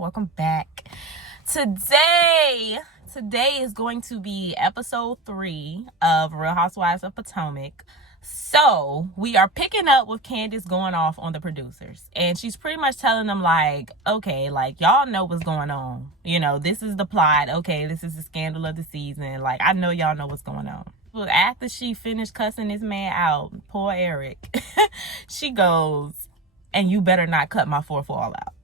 welcome back. Today is going to be episode 3 of Real Housewives of Potomac. So we are picking up with Candace going off on the producers, and she's pretty much telling them like, okay, like y'all know what's going on, this is the plot, okay, this is the scandal of the season, like I know y'all know what's going on. Well, after she finished cussing this man out, poor Eric, she goes, and you better not cut my fourth wall out.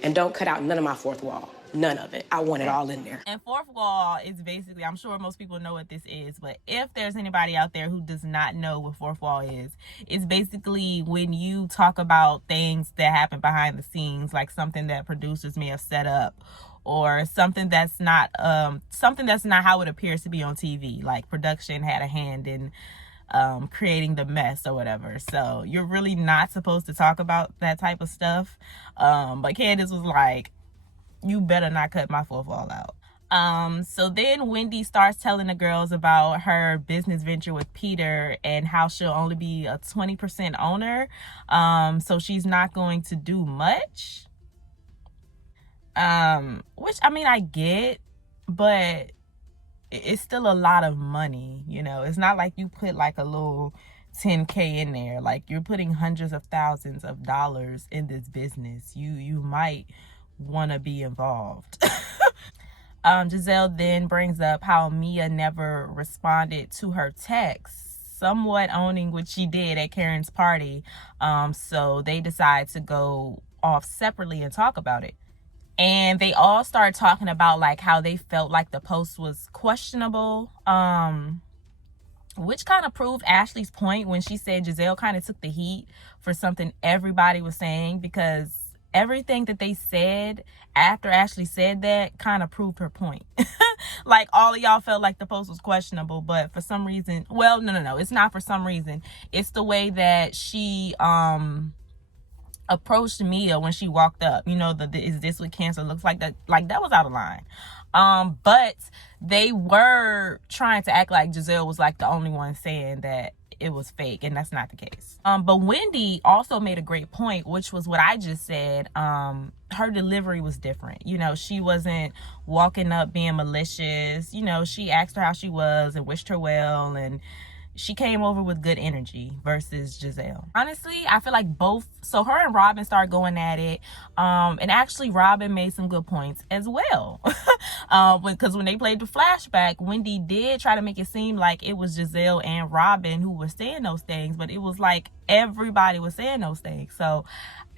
And don't cut out none of my fourth wall. None of it. I want it all in there. And fourth wall is basically, I'm sure most people know what this is, but if there's anybody out there who does not know what fourth wall is, it's basically when you talk about things that happen behind the scenes, like something that producers may have set up, or something that's not how it appears to be on TV, like production had a hand in creating the mess or whatever. So you're really not supposed to talk about that type of stuff. But Candace was like, you better not cut my fourth wall out. So then Wendy starts telling the girls about her business venture with Peter and how she'll only be a 20% owner. So she's not going to do much. Which, I mean, I get, but it's still a lot of money, It's not like you put like a little 10K in there. Like, you're putting hundreds of thousands of dollars in this business. You might want to be involved. Giselle then brings up how Mia never responded to her text, somewhat owning what she did at Karen's party. So they decide to go off separately and talk about it. And they all start talking about like how they felt like the post was questionable, which kind of proved Ashley's point when she said Giselle kind of took the heat for something everybody was saying, because everything that they said after Ashley said that kind of proved her point. Like, all of y'all felt like the post was questionable, but for some reason, well, no, it's not for some reason. It's the way that she approached Mia when she walked up. Is this what cancer looks like? That was out of line. But they were trying to act like Giselle was like the only one saying that it was fake, and that's not the case. But Wendy also made a great point, which was what I just said. Her delivery was different. She wasn't walking up being malicious. She asked her how she was and wished her well, and she came over with good energy versus Giselle. Honestly, I feel like so her and Robin started going at it. And actually Robin made some good points as well. Because when they played the flashback, Wendy did try to make it seem like it was Giselle and Robin who were saying those things, but it was like everybody was saying those things. So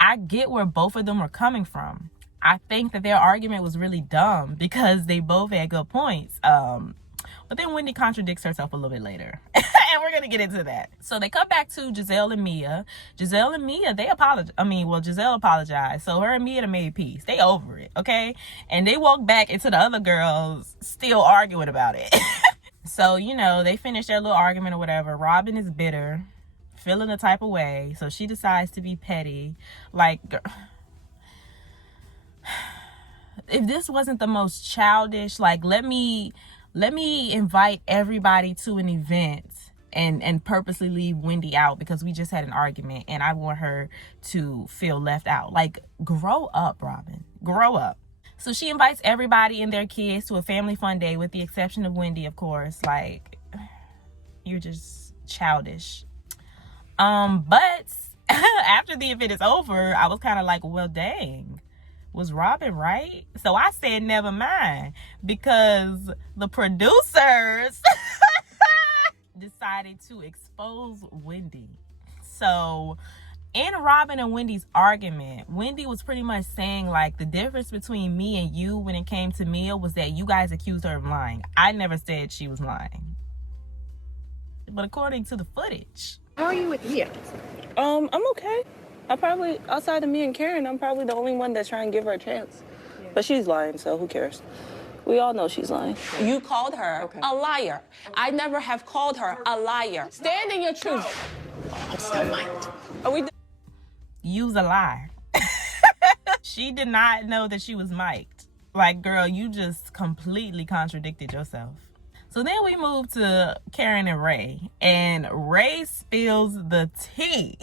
I get where both of them were coming from. I think that their argument was really dumb because they both had good points. But then Wendy contradicts herself a little bit later. And we're going to get into that. So they come back to Giselle and Mia. Giselle and Mia, they apologize. Giselle apologized. So her and Mia made peace. They over it, okay? And they walk back into the other girls still arguing about it. So, they finish their little argument or whatever. Robin is bitter, feeling a type of way. So she decides to be petty. Like, if this wasn't the most childish, like, let me invite everybody to an event and purposely leave Wendy out because we just had an argument and I want her to feel left out. Like, grow up, Robin. Grow up. So she invites everybody and their kids to a family fun day, with the exception of Wendy, of course. Like, you're just childish. But after the event is over, I was kind of like, well, dang. Was Robin right? So I said, never mind, because the producers decided to expose Wendy. So in Robin and Wendy's argument, Wendy was pretty much saying like the difference between me and you when it came to Mia was that you guys accused her of lying. I never said she was lying. But according to the footage. How are you with Mia? I'm okay. Outside of me and Karen, I'm probably the only one that's trying to give her a chance. Yeah. But she's lying, so who cares? We all know she's lying. You called her a liar. I never have called her a liar. Stand in your truth. I'm so mic'd. Are we? Use a lie. She did not know that she was mic'd. Like, girl, you just completely contradicted yourself. So then we move to Karen and Ray. And Ray spills the tea.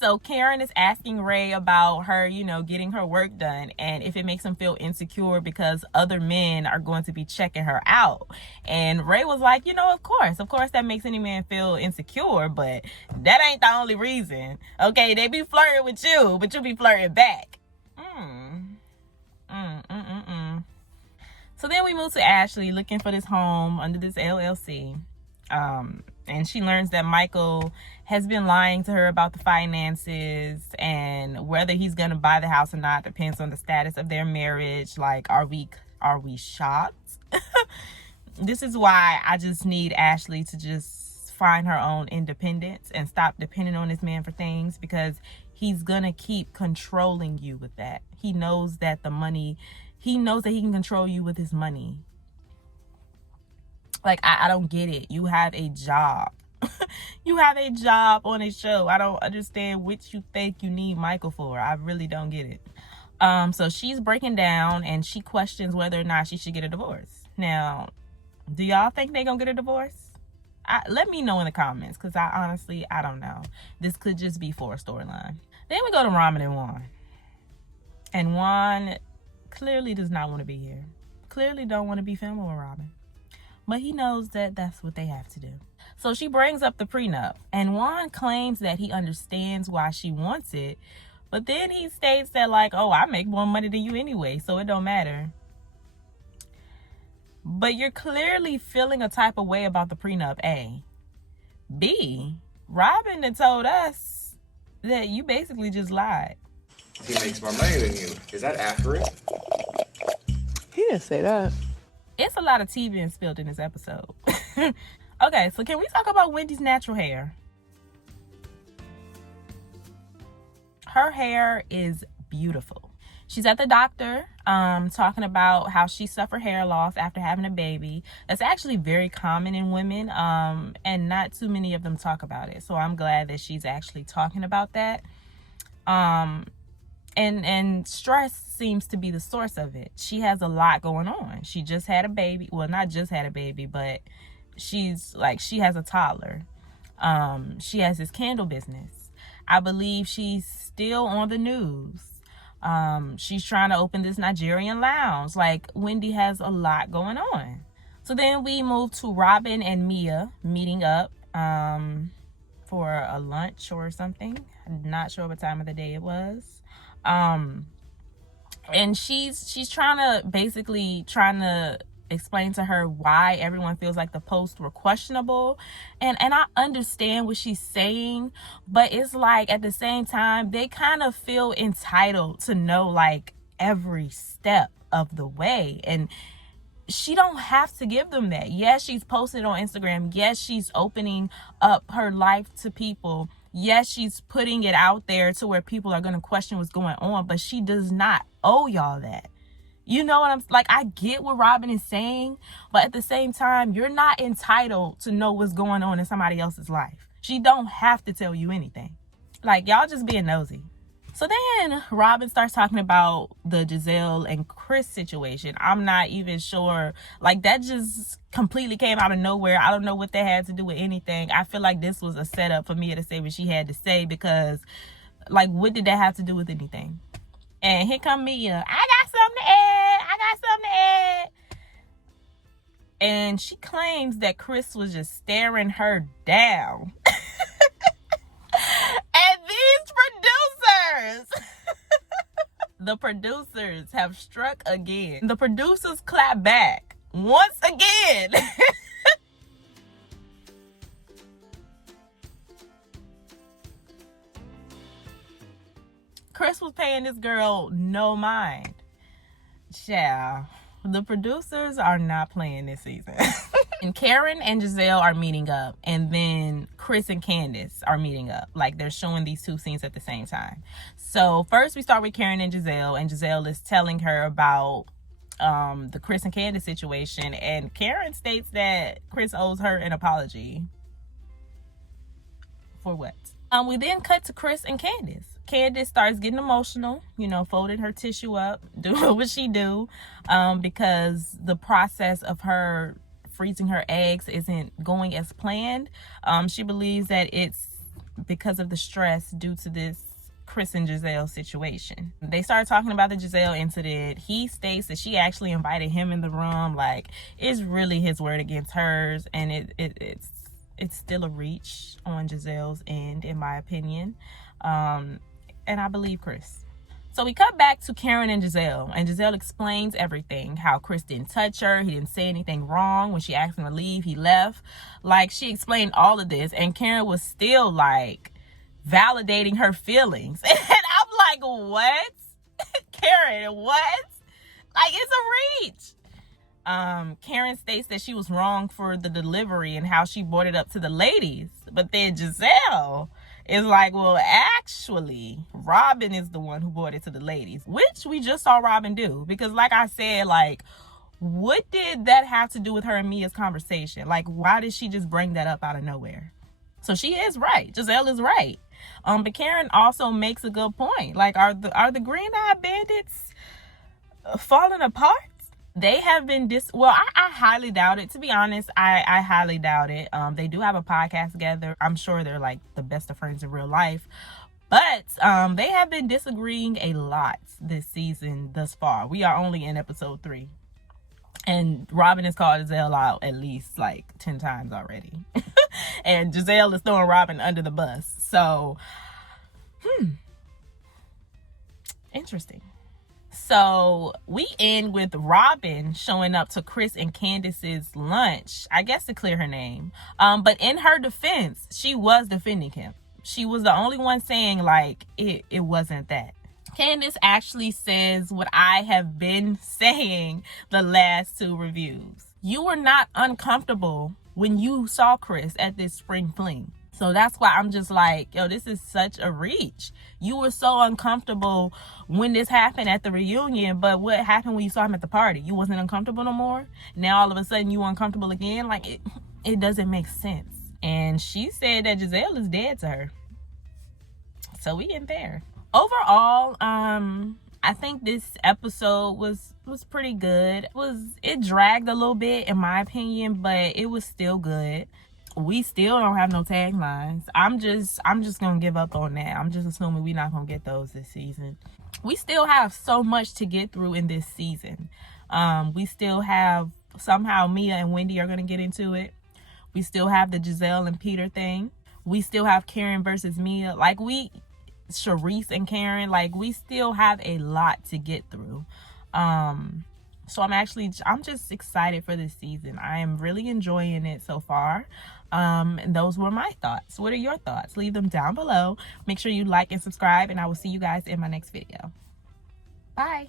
So Karen is asking Ray about her, you know, getting her work done and if it makes him feel insecure because other men are going to be checking her out. And Ray was like, you know, of course that makes any man feel insecure, but that ain't the only reason. Okay, they be flirting with you, but you be flirting back. So then we move to Ashley looking for this home under this LLC. And she learns that Michael has been lying to her about the finances, and whether he's going to buy the house or not depends on the status of their marriage. Like, are we shocked? This is why I just need Ashley to just find her own independence and stop depending on this man for things, because he's going to keep controlling you with that. He knows that he knows that he can control you with his money. Like, I don't get it. You have a job. You have a job on a show. I don't understand what you think you need Michael for. I really don't get it. So she's breaking down and she questions whether or not she should get a divorce. Now, do y'all think they're gonna get a divorce? Let me know in the comments, because I don't know. This could just be for a storyline. Then we go to Ramen and Juan. And Juan clearly does not want to be here. Clearly don't want to be filming with Robin. But he knows that that's what they have to do. So she brings up the prenup. And Juan claims that he understands why she wants it. But then he states that, like, oh, I make more money than you anyway, so it don't matter. But you're clearly feeling a type of way about the prenup, A. B, Robin had told us that you basically just lied. He makes more money than you. Is that accurate? He didn't say that. It's a lot of tea being spilled in this episode. Okay, so can we talk about Wendy's natural hair? Her hair is beautiful. She's at the doctor talking about how she suffered hair loss after having a baby. That's actually very common in women, and not too many of them talk about it. So I'm glad that she's actually talking about that. And stress seems to be the source of it. She has a lot going on. She just had a baby. Well, not just had a baby, but she has a toddler. She has this candle business. I believe she's still on the news. She's trying to open this Nigerian lounge. Like, Wendy has a lot going on. So then we move to Robin and Mia meeting up for a lunch or something. I'm not sure what time of the day it was. And she's trying to explain to her why everyone feels like the posts were questionable, and I understand what she's saying, but it's like at the same time they kind of feel entitled to know like every step of the way, and she don't have to give them that. Yes, she's posted on Instagram. Yes, she's opening up her life to people. Yes, she's putting it out there to where people are going to question what's going on, but she does not owe y'all that. You know what I'm like? I get what Robin is saying, but at the same time, you're not entitled to know what's going on in somebody else's life. She don't have to tell you anything. Like, y'all just being nosy. So then Robin starts talking about the Giselle and Chris situation. I'm not even sure. Like, that just completely came out of nowhere. I don't know what that had to do with anything. I feel like this was a setup for Mia to say what she had to say, because, like, what did that have to do with anything? And here come Mia. I got something to add. And she claims that Chris was just staring her down. And these producers, the producers have struck again. The producers clap back once again. Chris was paying this girl no mind. Yeah, the producers are not playing this season. And Karen and Giselle are meeting up, and then Chris and Candace are meeting up. Like, they're showing these two scenes at the same time. So first we start with Karen and Giselle is telling her about the Chris and Candace situation, and Karen states that Chris owes her an apology. For what? We then cut to Chris and Candace. Candace starts getting emotional, folding her tissue up, doing what she do, because the process of her freezing her eggs isn't going as planned. She believes that it's because of the stress due to this Chris and Giselle situation. They started talking about the Giselle incident. He states that she actually invited him in the room. Like, it's really his word against hers, and it's still a reach on Giselle's end, in my opinion. And I believe Chris. So we cut back to Karen and Giselle explains everything. How Chris didn't touch her. He didn't say anything wrong. When she asked him to leave, he left. Like, she explained all of this, and Karen was still like validating her feelings. And I'm like, what? Karen, what? Like, it's a reach. Karen states that she was wrong for the delivery and how she brought it up to the ladies. But then Giselle is like, well, actually, Robin is the one who brought it to the ladies, which we just saw Robin do. Because like I said, like, what did that have to do with her and Mia's conversation? Like, why did she just bring that up out of nowhere? So she is right. Giselle is right. But Karen also makes a good point. Like, are the Green-Eyed Bandits falling apart? They have been well, I highly doubt it. To be honest, I highly doubt it. They do have a podcast together. I'm sure they're like the best of friends in real life. But they have been disagreeing a lot this season thus far. We are only in episode 3. And Robin has called Giselle out at least like 10 times already. And Giselle is throwing Robin under the bus. So, interesting. So we end with Robin showing up to Chris and Candace's lunch, I guess to clear her name. But in her defense, she was defending him. She was the only one saying like it wasn't that. Candace actually says what I have been saying the last 2 reviews. You were not uncomfortable when you saw Chris at this spring fling. So that's why I'm just like, yo, this is such a reach. You were so uncomfortable when this happened at the reunion, but what happened when you saw him at the party? You wasn't uncomfortable no more? Now all of a sudden you uncomfortable again? Like, it doesn't make sense. And she said that Giselle is dead to her. So we in there. Overall, I think this episode was pretty good. It dragged a little bit in my opinion, but it was still good. We still don't have no taglines. I'm just gonna give up on that. I'm just assuming we're not gonna get those this season. We still have so much to get through in this season. We still have, somehow Mia and Wendy are gonna get into it. We still have the Giselle and Peter thing. We still have Karen versus Mia. Like, Charisse and Karen, like, we still have a lot to get through. So I'm just excited for this season. I am really enjoying it so far. And those were my thoughts. What are your thoughts? Leave them down below. Make sure you like and subscribe, and I will see you guys in my next video. Bye.